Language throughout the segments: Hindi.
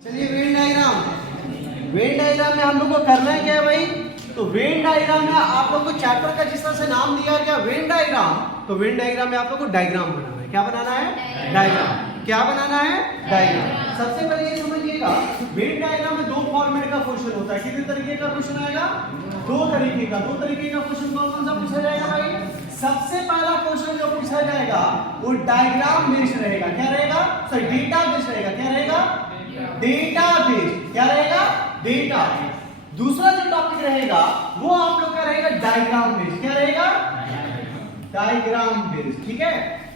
चलिए वेन डायग्राम में हम लोग को करना है क्या है भाई? तो वेन डायग्राम में आप लोग को चैप्टर का जिस तरह से नाम दिया गया वेन डायग्राम, तो वेन डायग्राम में आप लोग को डायग्राम बनाना है। क्या बनाना है? डायग्राम। क्या बनाना है? डायग्राम। सबसे पहले ये समझिएगा, वेन डायग्राम में दो फॉर्मेट का क्वेश्चन होता है। कितने तरीके का क्वेश्चन आएगा? दो तरीके का क्वेश्चन कौन सा पूछा जाएगा भाई? सबसे पहला क्वेश्चन जो पूछा जाएगा वो डायग्राम बेस्ड रहेगा। क्या रहेगा? सॉरी, डेटा बेस्ड रहेगा। क्या रहेगा? Data based. क्या रहेगा? डेटा। दूसरा जो टॉपिक रहेगा वो आप लोग का रहेगा डायग्राम बेस्ड। क्या रहेगा? Diagram based. ठीक है,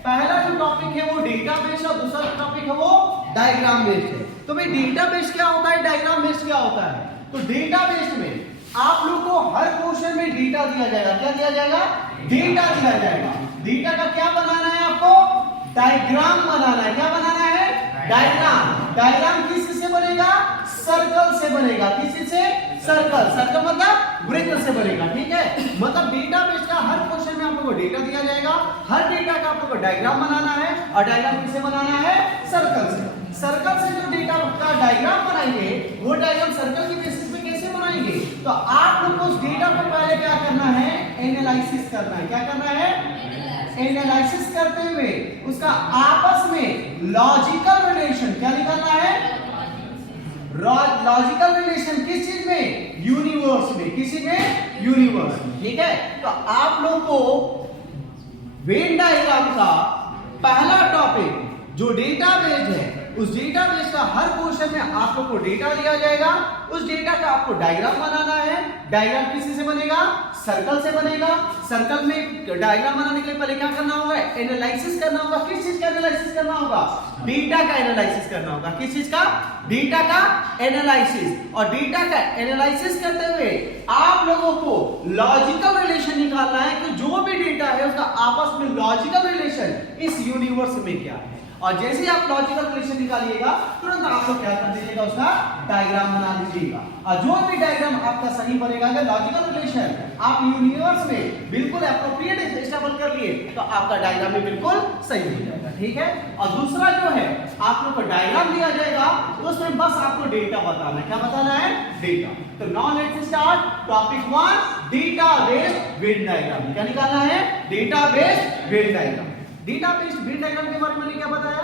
पहला जो टॉपिक है वो डेटा बेस्ड और दूसरा जो टॉपिक है वो डायग्राम बेस्ड है। तो भाई डेटा बेस्ड क्या होता है, डायग्राम बेस्ड क्या होता है? तो डेटा बेस्ड में आप लोग को हर क्वेश्चन में डेटा दिया जाएगा। क्या दिया जाएगा? डेटा दिया जाएगा। डेटा का क्या बनाना है आपको? डायग्राम बनाना है। क्या बनाना है? डायग्राम। डायग्राम किस से बनेगा? सर्कल से बनेगा। किस से? सर्कल। सर्कल मतलब वृत्त से बनेगा। ठीक है, मतलब डेटा बेस का हर क्वेश्चन में आप लोगों को डेटा दिया जाएगा, हर डेटा का आप लोगों को डायग्राम बनाना है और डायग्राम किससे बनाना है? सर्कल से। सर्कल से जो डेटा का डायग्राम बनाएंगे वो डायग्राम सर्कल की बेसिस पे कैसे बनाएंगे? तो आप लोग को उस डेटा को पहले क्या करना है? एनालिसिस करना है। क्या करना है? एनालिसिस करते हुए उसका आपस में लॉजिकल रिलेशन क्या निकालना है? लॉजिकल रिलेशन किस चीज में? यूनिवर्स में। किसी में? यूनिवर्स में। ठीक है, तो आप लोग को वेन डायग्राम का पहला टॉपिक जो डेटा बेस है, उस डेटा बेस का हर क्वेश्चन में आप लोग को डेटा दिया जाएगा। उस डेटा का आपको डायग्राम बनाना है। डायग्राम किसी से बनेगा? सर्कल से बनेगा। सर्कल में डायग्राम बनाने के लिए पहले क्या करना होगा? एनालिसिस करना होगा। किस चीज का एनालिसिस करना होगा? डेटा का एनालिसिस करना होगा। किस चीज का? डेटा का एनालिसिस। और डेटा का एनालिसिस करते हुए आप लोगों को लॉजिकल रिलेशन निकालना है कि जो भी डेटा है उसका आपस में लॉजिकल रिलेशन इस यूनिवर्स में क्या है। और जैसे ही आप लॉजिकल रिलेशन निकालिएगा तुरंत आप लोग क्या कर दीजिएगा? उसका डायग्राम बना दीजिएगा। और जो भी डायग्राम आपका सही बनेगा, अगर लॉजिकल रिलेशन आप यूनिवर्स में बिल्कुल एप्रोप्रिएट एस्टेब्लिश कर लिए तो आपका डायग्राम भी बिल्कुल सही हो जाएगा। ठीक है, और दूसरा जो है आप लोग को डायग्राम दिया जाएगा तो उसमें बस आपको डेटा बताना है। क्या बताना है? डेटा। तो now let's start topic 1, data based Venn diagram. क्या निकालना है? Data based Venn diagram. Data based Venn diagram के बारे में मैंने क्या बताया?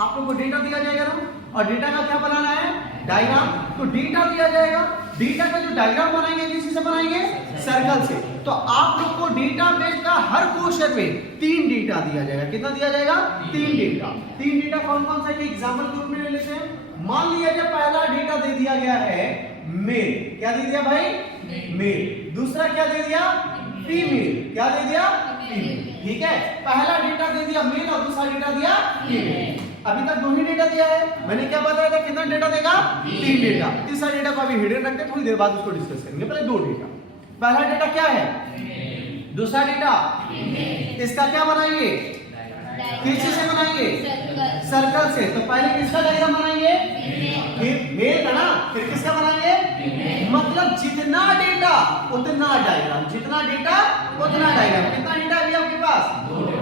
आप लोगों को डेटा दिया जाएगा ना, और डेटा का क्या बनाना है? डायग्राम। तो डेटा दिया जाएगा, डेटा का जो डायग्राम बनाएंगे किसी से बनाएंगे? सर्कल से। तो आप लोग को डेटा बेस का हर क्वेश्चन में 3 डेटा दिया जाएगा। कितना दिया जाएगा? 3 डेटा। 3 डेटा कौन कौन सा है? एग्जांपल के रूप में ले लेते हैं। मान लिया जाए पहला डेटा दे दिया गया है मेल। क्या दे दिया भाई? मेल। दूसरा क्या दे दिया? फीमेल। क्या दे दिया? फीमेल। ठीक है, पहला डेटा दे दिया मेल और दूसरा डेटा दिया फीमेल। अभी तक 2 ही डेटा दिया है। मैंने क्या बताया था? कितना डेटा देगा? 3 डेटा। तीसरा डेटा को अभी हिडन रखते हैं, थोड़ी देर बाद उसको डिस्कस करेंगे। पहले 2 डेटा। पहला डेटा क्या है? दूसरा डेटा इसका क्या बनाएंगे? किसी से बनाएंगे? सर्कल से। तो पहले किसका डायग्राम बनाएंगे? मेल का ना, फिर किसका बनाएंगे? मतलब जितना डेटा उतना डायग्राम, जितना डेटा उतना डायग्राम। कितना डेटा है आपके पास?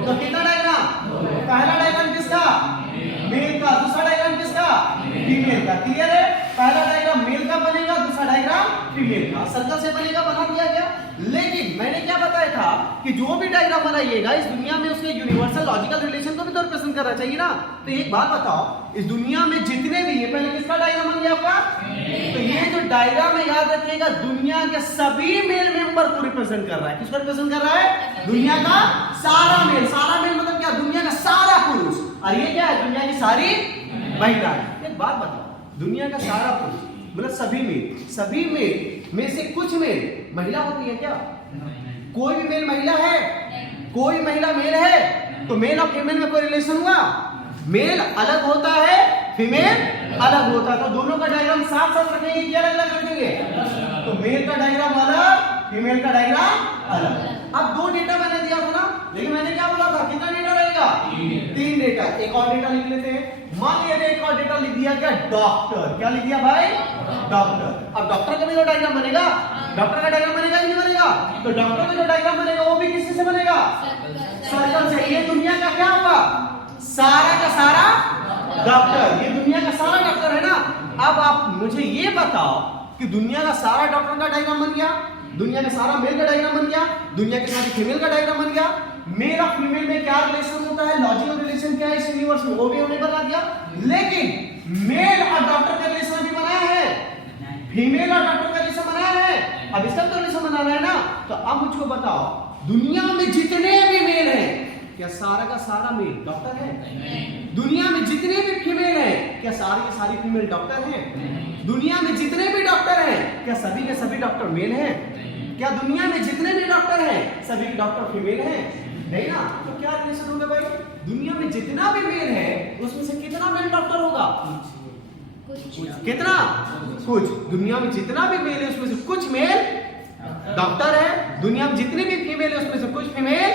तो कितना डायग्राम? पहला डायग्राम किसका? मेल का। दूसरा डायग्राम किसका? फीमेल का। क्लियर है? पहला डायग्राम मेल का बनेगा, दूसरा डायग्राम फीमेल का। सर्कल से बनेगा, बना दिया गया। लेकिन मैंने क्या बताया था कि जो भी डायग्राम बनाइएगा इस दुनिया में उसके यूनिवर्सल लॉजिकल रिलेशन को भी तो रिप्रेजेंट करना चाहिए ना। तो एक बात बताओ, इस दुनिया में जितने भी, ये पहले किसका डायग्राम बन गया आपका? तो ये जो डायग्राम है याद रखिएगा दुनिया के सभी मेल मेंबर को रिप्रेजेंट कर रहा है। किसको रिप्रेजेंट कर रहा है? दुनिया का सारा मेल। सारा मेल मतलब क्या? दुनिया का सारा पुरुष। और ये क्या है? दुनिया की सारी महिला। एक बात बताओ, दुनिया का सारा पुरुष मतलब सभी मेल, सभी मेल में से कुछ मेल महिला होती है क्या? कोई भी मेल महिला है? कोई महिला मेल है? तो मेल और फीमेल में कोई रिलेशन हुआ? मेल अलग होता है, फीमेल अलग होता है। तो दोनों का डायग्राम साथ साथ रखेंगे कि अलग अलग रखेंगे? तो मेल का डायग्राम अलग, फीमेल का डायग्राम अलग। अब 2 डेटा मैंने दिया था ना, लेकिन मैंने क्या बोला था? कितना डेटा रहेगा? 3 डेटा। एक और डेटा लिख लेते हैं। मान लिया एक और डेटा लिख दिया क्या? डॉक्टर। क्या लिख दिया भाई? डॉक्टर। अब डॉक्टर का भी जो डायग्राम बनेगा, डॉक्टर का डायग्राम बनेगा कि नहीं बनेगा? तो डॉक्टर का जो डायग्राम बनेगा वो भी किससे बनेगा? सर्कल से। ये दुनिया का क्या होगा? सारा का सारा डॉक्टर। ये दुनिया का सारा डॉक्टर है ना, अब आप मुझे ये बताओ कि दुनिया का सारा डॉक्टर का डायग्राम बन गया, दुनिया का सारा मेल का डायग्राम बन गया, दुनिया के सारे फीमेल का डायग्राम बन गया। मेल और फीमेल में क्या रिलेशन होता है, लॉजिकल रिलेशन क्या है इस यूनिवर्स में, वो भी हमने बना दिया। लेकिन मेल और डॉक्टर का रिलेशन भी बनाया है, फीमेल और डॉक्टर का रिलेशन बनाया है, अब इसका तो रिलेशन बनाना है ना। तो अब मुझको बताओ दुनिया में जितने भी मेल हैं क्या सारा का सारा मेल डॉक्टर है? दुनिया में जितने भी फीमेल हैं क्या सारी की सारी फीमेल डॉक्टर हैं? दुनिया में जितने भी डॉक्टर हैं क्या सभी के सभी डॉक्टर मेल हैं? क्या दुनिया में जितने भी डॉक्टर हैं सभी के डॉक्टर फीमेल हैं? नहीं ना। तो क्या रिलेशन होगा भाई, दुनिया में जितना भी मेल है उसमें से कितना मेल डॉक्टर होगा? कितना? कुछ। दुनिया में जितना भी मेल है उसमें से कुछ मेल डॉक्टर है, दुनिया में जितने भी फीमेल है उसमें से कुछ फीमेल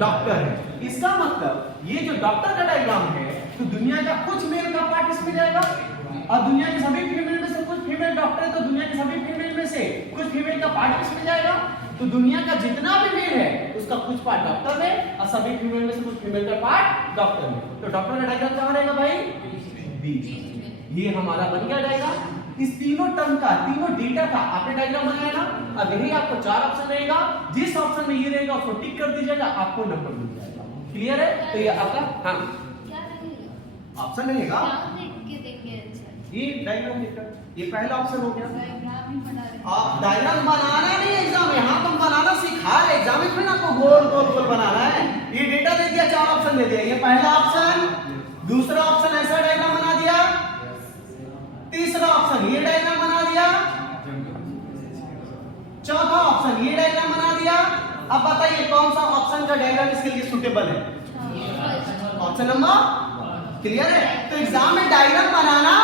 डॉक्टर है। इसका मतलब ये जो डॉक्टर का डायग्राम है तो दुनिया का कुछ मेल का पार्ट इसमें जाएगा और दुनिया के सभी फीमेल में से कुछ फीमेल डॉक्टर है तो दुनिया के सभी फीमेल में से कुछ फीमेल का पार्ट इसमें जाएगा। तो दुनिया का जितना भी मेल है उसका कुछ पार्ट डॉक्टर में और सभी फीमेल में से कुछ फीमेल का पार्ट डॉक्टर में। तो डॉक्टर का डायग्राम कहां रहेगा भाई? बीच में। ये हमारा बन गया डायग्राम। इस तीनों टर्म का, तीनों डेटा का आपने डायग्राम बनाया ना। अब यही आपको 4 ऑप्शन रहेगा, जिस ऑप्शन में ये रहेगा उसको टिक कर दीजिएगा, आपको नंबर मिल जाएगा। क्लियर है? तो ये आपका हाँ क्या रहेगा? ऑप्शन रहेगा ये डायग्राम देखकर, ये पहला ऑप्शन हो गया। आप डायग्राम बनाना नहीं एग्जाम में, हाँ तुम बनाना सिखा रहे एग्जाम में, आपको गोल गोल गोल बनाना है। ये डेटा दे दिया, 4 ऑप्शन दे दिया, ये पहला ऑप्शन, दूसरा ऑप्शन ऐसा डायग्राम बना दिया, तीसरा ऑप्शन ये डायग्राम बना दिया, चौथा ऑप्शन ये डायग्राम बना दिया। अब बताइए कौन सा ऑप्शन का डायग्राम इसके लिए सूटेबल है? Option number. क्लियर है? तो एग्जाम में डायग्राम बनाना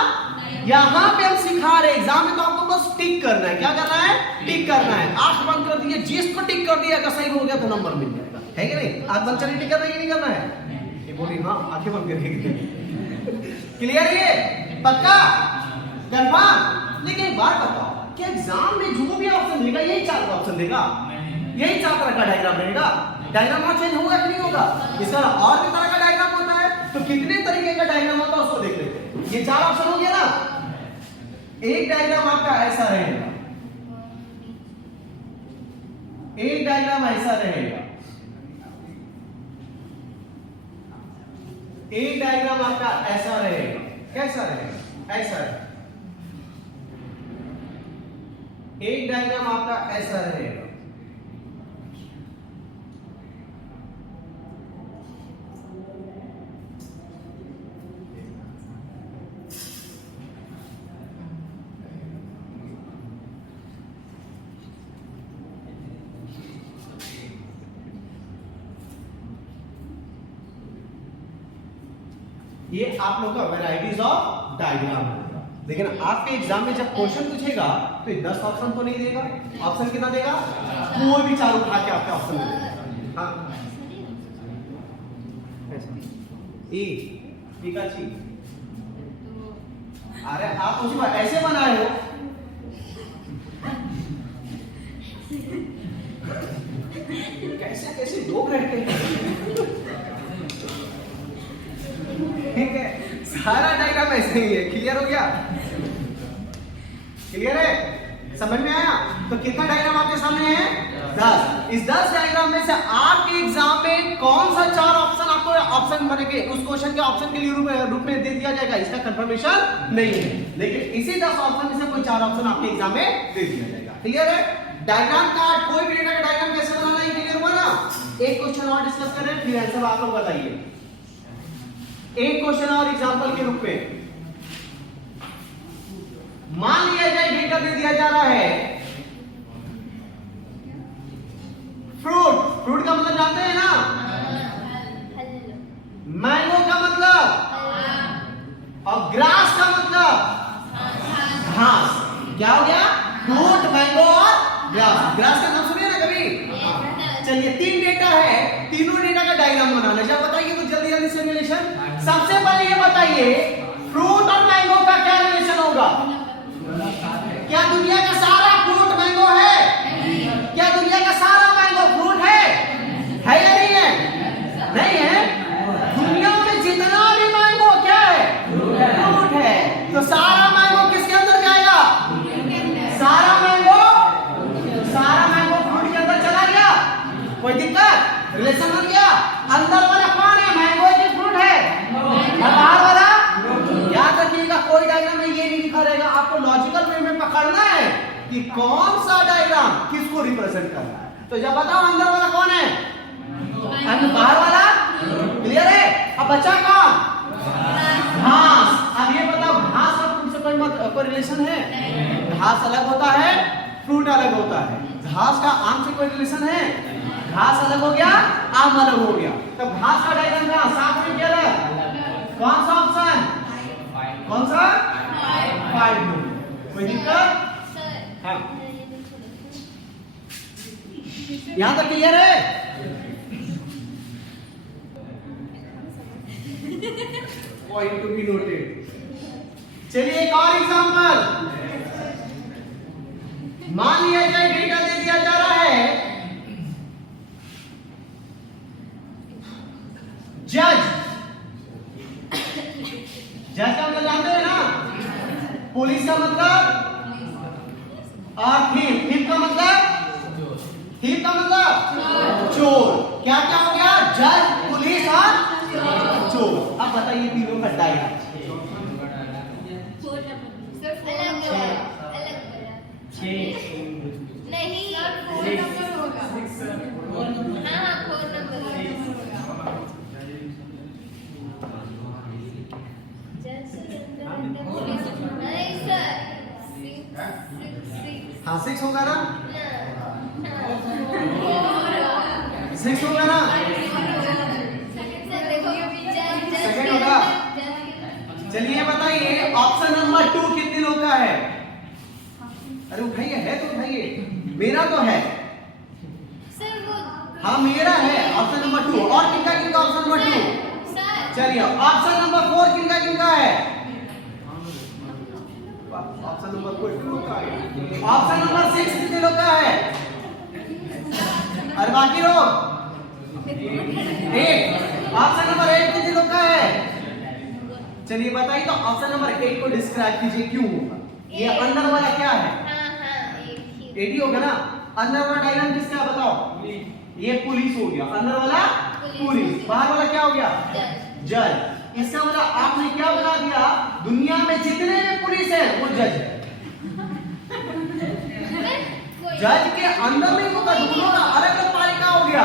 यहां पे हम सिखा रहे, एग्जाम में तो आपको बस टिक करना है। क्या करना है? टिक करना है। आंख बंद कर दिए, जिसको टिक कर दिया अगर सही हो गया तो नंबर मिल जाएगा, है कि नहीं? आंख बंद करके टिक करना है कि नहीं करना है? ये बोली हाँ, आंखें बंद करके। क्लियर है? ये पक्का कंफर्म? लेकिन एक बात बताओ कि एग्जाम में जो भी ऑप्शन देगा यही 4 ऑप्शन देगा, यही 4 तरह का डायग्राम रहेगा। डायग्राम चेंज होगा कि नहीं होगा? इसका और भी तरह का डायग्राम होता है, तो कितने तरीके का डायग्राम होता है उसको देख लेते हैं। ये 4 ऑप्शन हो गया ना। एक डायग्राम आपका ऐसा रहेगा, एक डायग्राम ऐसा रहेगा, एक डायग्राम आपका ऐसा रहेगा। कैसा रहेगा? ऐसा रहेगा। एक डायग्राम आपका ऐसा रहेगा, ये आप लोग का वैरायटीज ऑफ डायग्राम होगा। लेकिन आपके एग्जाम में जब क्वेश्चन पूछेगा तो ये 10 ऑप्शन तो नहीं देगा। ऑप्शन कितना देगा? कोई भी 4 उठा के आपके ऑप्शन दे देगा। हाँ ए का चीज, अरे आप उसी बात ऐसे बनाए हो, कैसे कैसे लोग रहते हैं। ठीक है, सारा डायग्राम ऐसे ही है। क्लियर हो गया? क्लियर है? समझ में आया? तो कितना डायग्राम आपके सामने है? 10। इस 10 डायग्राम में से आपके एग्जाम में कौन सा 4 ऑप्शन आपको ऑप्शन बने के उस क्वेश्चन के ऑप्शन के लिए रूप में दे दिया जाएगा, इसका कंफर्मेशन नहीं है। लेकिन इसी 10 ऑप्शन में से कोई 4 ऑप्शन आपके एग्जाम में दे दिया जाएगा। क्लियर है? डायग्राम का कोई भी डेटा का डायग्राम कैसे बनाना है क्लियर हुआ ना? एक क्वेश्चन और डिस्कस करें फिर आंसर आप लोग बताइए। एक क्वेश्चन और एग्जांपल के रूप में मान लिया जाए डेटा दे दिया जा रहा है फ्रूट। फ्रूट का मतलब जानते हैं ना? मैंगो का मतलब और ग्रास का मतलब घास। क्या हो गया? फ्रूट, मैंगो और ग्रास। ग्रास का नाम सुनिए ना कभी? चलिए 3 डेटा है, तीनों डेटा का डायग्राम बनाना है। जब बताइए तो जल्दी जल्दी से रिलेशन। सबसे पहले ये बताइए फ्रूट और मैंगो का क्या रिलेशन होगा? क्या दुनिया का सारा फ्रूट मैंगो है? क्या दुनिया का सारा मैंगो फ्रूट है या नहीं है? नहीं है। दुनिया में जितना भी मैंगो क्या है? फ्रूट है। तो सारा मैंगो किसके समझना रहेगा, आपको लॉजिकल वे में पकड़ना है कि कौन सा डायग्राम किसको रिप्रेजेंट कर रहा है। तो जब बताओ अंदर वाला कौन है, बाहर वाला, क्लियर है। अब बचा कौन, घास। अब ये बताओ घास और फ्रूट से कोई रिलेशन है? घास अलग होता है, फ्रूट अलग होता है। घास का आम से कोई रिलेशन है? घास अलग हो गया, आम अलग हो गया। तो घास का डायग्राम था, साथ में क्या अलग, कौन सा ऑप्शन, कौन सा, 5। कोई दिक्कत? हाँ, यहां तक क्लियर है? Point to be noted. चलिए एक और एग्जांपल, मान लिया जाए डेटा दे दिया जा रहा है, जज। जज का मतलब जानते हैं ना, पुलिस का मतलब, और थीफ का मतलब, थीफ का मतलब चोर। क्या क्या हो गया, जज, पुलिस और चोर। अब बताइए तीनों का डायग्राम। हाँ 6 होगा ना, 6 होगा ना, सेकंड होगा। चलिए बताइए ऑप्शन नंबर 2 कितने लोग का है? अरे उठाइए, है तो उठाइए, मेरा तो है। हाँ मेरा है ऑप्शन नंबर 2। और किनका किनका ऑप्शन नंबर 2? चलिए ऑप्शन नंबर 4 किनका किनका है? ऑप्शन नंबर 4 कितने लोग का है? ऑप्शन नंबर 6 कितने लोग का है? और बाकी लोग 1। ऑप्शन नंबर 8 कितने लोग का है? चलिए बताइए तो ऑप्शन नंबर 8 को डिस्क्राइब कीजिए, क्यों होगा? ये अंदर वाला क्या है? एडी होगा ना। अंदर वाला डायग्राम किसका है बताओ? ये पुलिस हो गया, अंदर वाला पुलिस, बाहर वाला क्या हो गया, जज। इसका मतलब आपने क्या बना दिया, दुनिया में जितने भी पुलिस है वो जज है। जज के अंदर नहीं होता, दोनों का अलग अलग पालिका हो गया।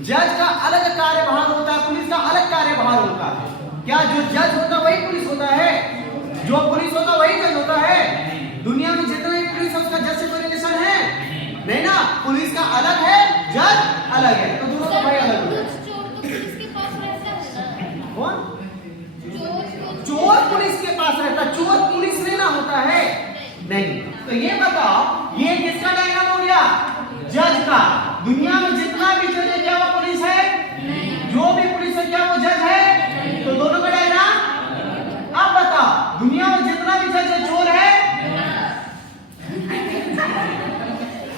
जज का अलग कार्यभार होता है, पुलिस का अलग कार्यभार होता है। क्या जो जज होता है वही पुलिस होता है? जो पुलिस होता है वही जज होता है? दुनिया में जितना भी पुलिस है उसका जज से कोई रिलेशन है नहीं ना। पुलिस का अलग है, जज अलग है, तो दोनों का भाई अलग है। कौन? चोर पुलिस के पास रहता, चोर पुलिस में ना होता है नहीं। तो ये बताओ ये किसका डायग्राम हो गया, जज का। दुनिया में जितना भी जज है क्या वो पुलिस है? जो भी पुलिस है क्या वो जज है? तो दोनों का डायग्राम। अब बताओ दुनिया में जितना भी जज है चोर है?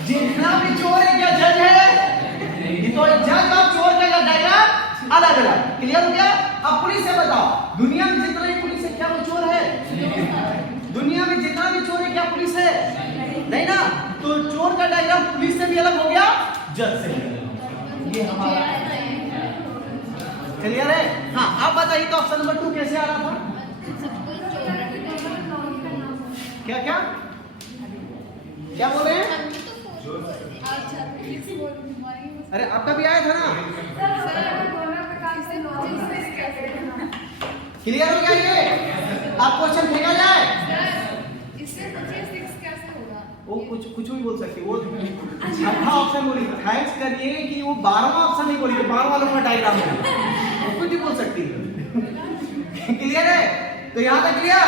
जितना भी चोर है क्या जज है? तो जज और चोर का डायग्राम अलग अलग। क्लियर हो गया? अब पुलिस से बताओ दुनिया में जितना भी पुलिस है क्या वो चोर है? दुनिया में जितना भी चोर है क्या पुलिस है? नहीं ना। तो चोर का डायग्राम पुलिस से भी अलग हो गया, जज से भी। ये हमारा क्लियर है? हाँ अब बताइए तो ऑप्शन नंबर 2 कैसे आ रहा था? क्या क्या क्या बोल रहे हैं? अरे आपका भी आया था ना। क्लियर हो गया ये? आप क्वेश्चन फेंका जाए, वो कुछ भी बोल सकती, वो अच्छा ऑप्शन बोली। थैंक्स करिए कि वो 12वां ऑप्शन नहीं बोली, 12 वालों का डायग्राम है, वो कुछ भी बोल सकती है। क्लियर है? तो यहाँ तक क्लियर।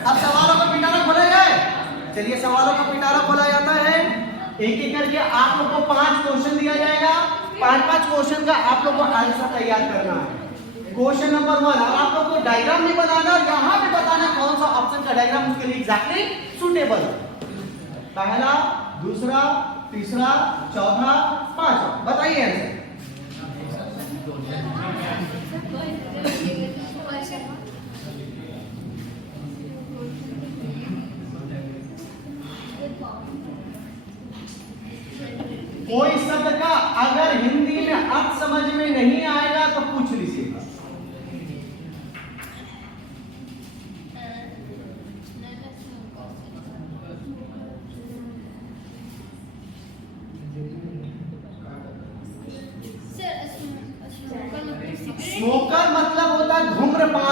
अब सवालों का पिटारा खोला जाए। चलिए सवालों का पिटारा खोला जाता है। एक एक करके आप लोग को 5 क्वेश्चन दिया जाएगा। 5-5 क्वेश्चन का आप लोग को आंसर तैयार करना है। क्वेश्चन नंबर 1, और आप लोग को डायग्राम नहीं बनाना, यहाँ पे बताना कौन सा ऑप्शन का डायग्राम उसके लिए एग्जैक्टली सुटेबल है। पहला, दूसरा, तीसरा, चौथा, पांचवा, बताइए आंसर। कोई शब्द का अगर हिंदी में अर्थ समझ में नहीं आएगा तो पूछ लीजिएगा।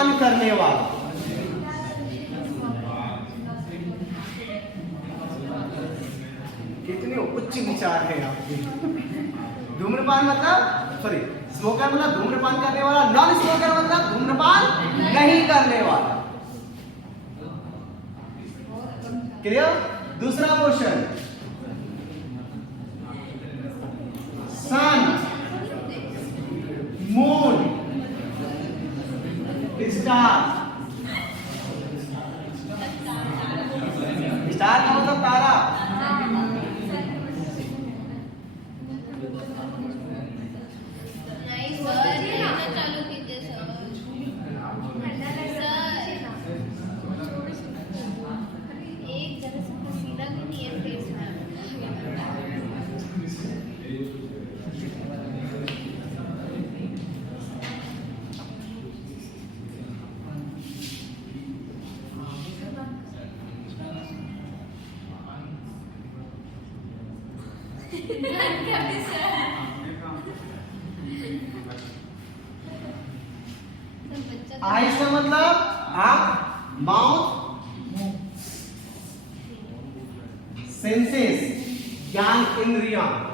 धूम्रपान करने वाला। कितने उच्च विचार है आपके। धूम्रपान मतलब सॉरी स्मोकर मतलब धूम्रपान करने वाला, नॉन स्मोकर मतलब धूम्रपान नहीं करने वाला। क्लियर? दूसरा क्वेश्चन, सन, मून, स्टार। स्टार का मतलब तारा। चालू कीजिए एक जगह से सीधा भी नहीं है फेस में। आइज का मतलब आंख, माउथ, सेंसेस ज्ञान इंद्रियां।